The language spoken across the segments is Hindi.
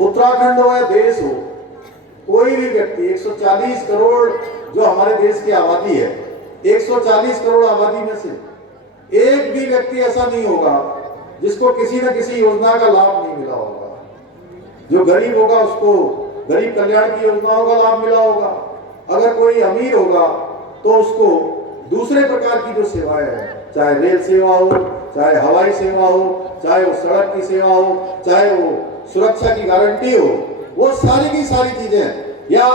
उत्तराखंड हो या देश हो, कोई भी व्यक्ति 140 करोड़ जो हमारे देश की आबादी है, 140 करोड़ आबादी में से एक भी व्यक्ति ऐसा नहीं होगा जिसको किसी न किसी योजना का लाभ नहीं मिला होगा। जो गरीब होगा उसको गरीब कल्याण की योजनाओं का लाभ मिला होगा। अगर कोई अमीर होगा तो उसको दूसरे प्रकार की जो सेवाएं हैं, चाहे रेल सेवा हो, चाहे हवाई सेवा हो, चाहे वो सड़क की सेवा हो, चाहे वो सुरक्षा की गारंटी हो, वो सारी की सारी चीजें, या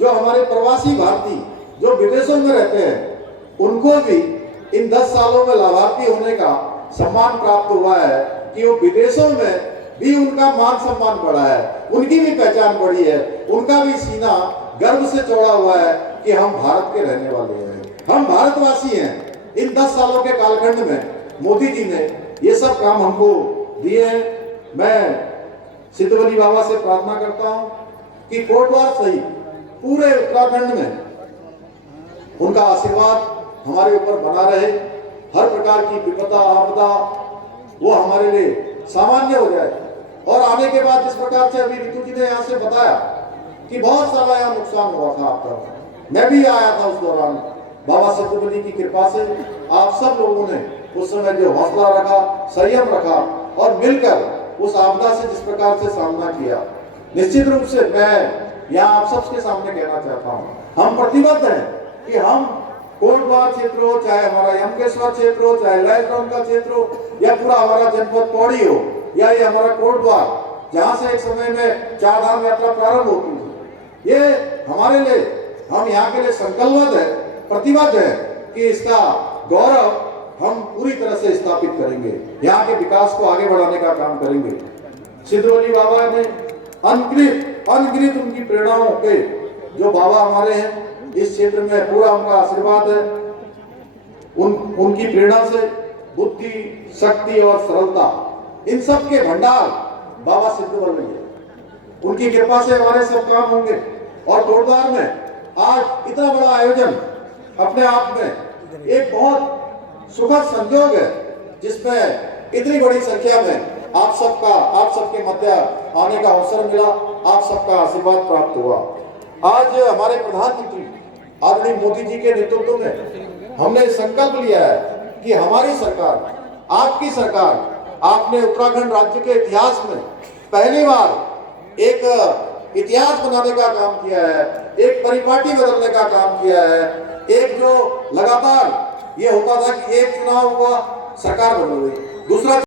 जो हमारे प्रवासी भारतीय जो विदेशों में रहते हैं उनको भी इन 10 सालों में लाभार्थी होने का सम्मान प्राप्त हुआ है कि वो विदेशों में भी उनका मान सम्मान बढ़ा है, उनकी भी पहचान बढ़ी है, उनका भी सीना गर्व से चौड़ा हुआ है कि हम भारत के रहने वाले हैं, हम भारतवासी हैं। इन 10 सालों के कालखंड में मोदी जी ने ये सब काम हमको दिए हैं। मैं सिद्धवली बाबा से प्रार्थना करता हूं कि कोटद्वार सहित पूरे उत्तराखंड में उनका आशीर्वाद हमारे ऊपर बना रहे। हर प्रकार की विपदा आपदा वो हमारे लिए सामान्य हो जाए। और आने के बाद जिस प्रकार से अभी ऋतु जी ने यहाँ से बताया कि बहुत सारा यहाँ नुकसान हुआ था आपका, मैं भी आया था उस दौरान। बाबा सिद्धवली की कृपा से आप सब लोगों ने उस समय जो हौसला रखा, संयम रखा और मिलकर उस आपदा से जिस प्रकार से सामना किया, निश्चित रूप से मैं यहाँ आप सबके सामने कहना चाहता हूँ, हम प्रतिबद्ध हैं कि हम कोटद्वार क्षेत्र हो, चाहे हमारा यमकेश्वर क्षेत्र हो, चाहे लहसगांव का क्षेत्र हो, या पूरा हमारा जनपद पौड़ी हो, या ये हमारा कोटद्वार जहाँ से एक समय में 4 धाम यात्रा प्रारंभ होती थी, ये हमारे लिए, हम यहाँ के लिए संकल्पबद्ध है, प्रतिबद्ध है कि इसका गौरव हम पूरी तरह से स्थापित करेंगे, यहाँ के विकास को आगे बढ़ाने का काम करेंगे। सिद्धवली बाबा ने अनगिनत उनकी प्रेरणाओं के जो बाबा हमारे हैं इस क्षेत्र में, पूरा उनका आशीर्वाद है। उनकी प्रेरणा से बुद्धि, शक्ति और सरलता, इन सब के भंडार बाबा सिद्धवली है। उनकी कृपा से हमारे सब काम होंगे। और कोटद्वार में आज इतना बड़ा आयोजन अपने आप में एक बहुत सुखद संयोग है, जिसमें इतनी बड़ी संख्या में आप सबके मध्य आने का अवसर मिला, आप सबका आशीर्वाद प्राप्त हुआ। आज हमारे प्रधानमंत्री आदरणीय मोदी जी के नेतृत्व में हमने संकल्प लिया है कि हमारी सरकार, आपकी सरकार, आपने उत्तराखंड राज्य के इतिहास में पहली बार एक इतिहास बनाने का काम किया है, एक परिपाटी बदलने का काम किया है। एक जो लगातार ये होता था कि एक चुनाव हुआ, सरकार बदल गई, दूसरा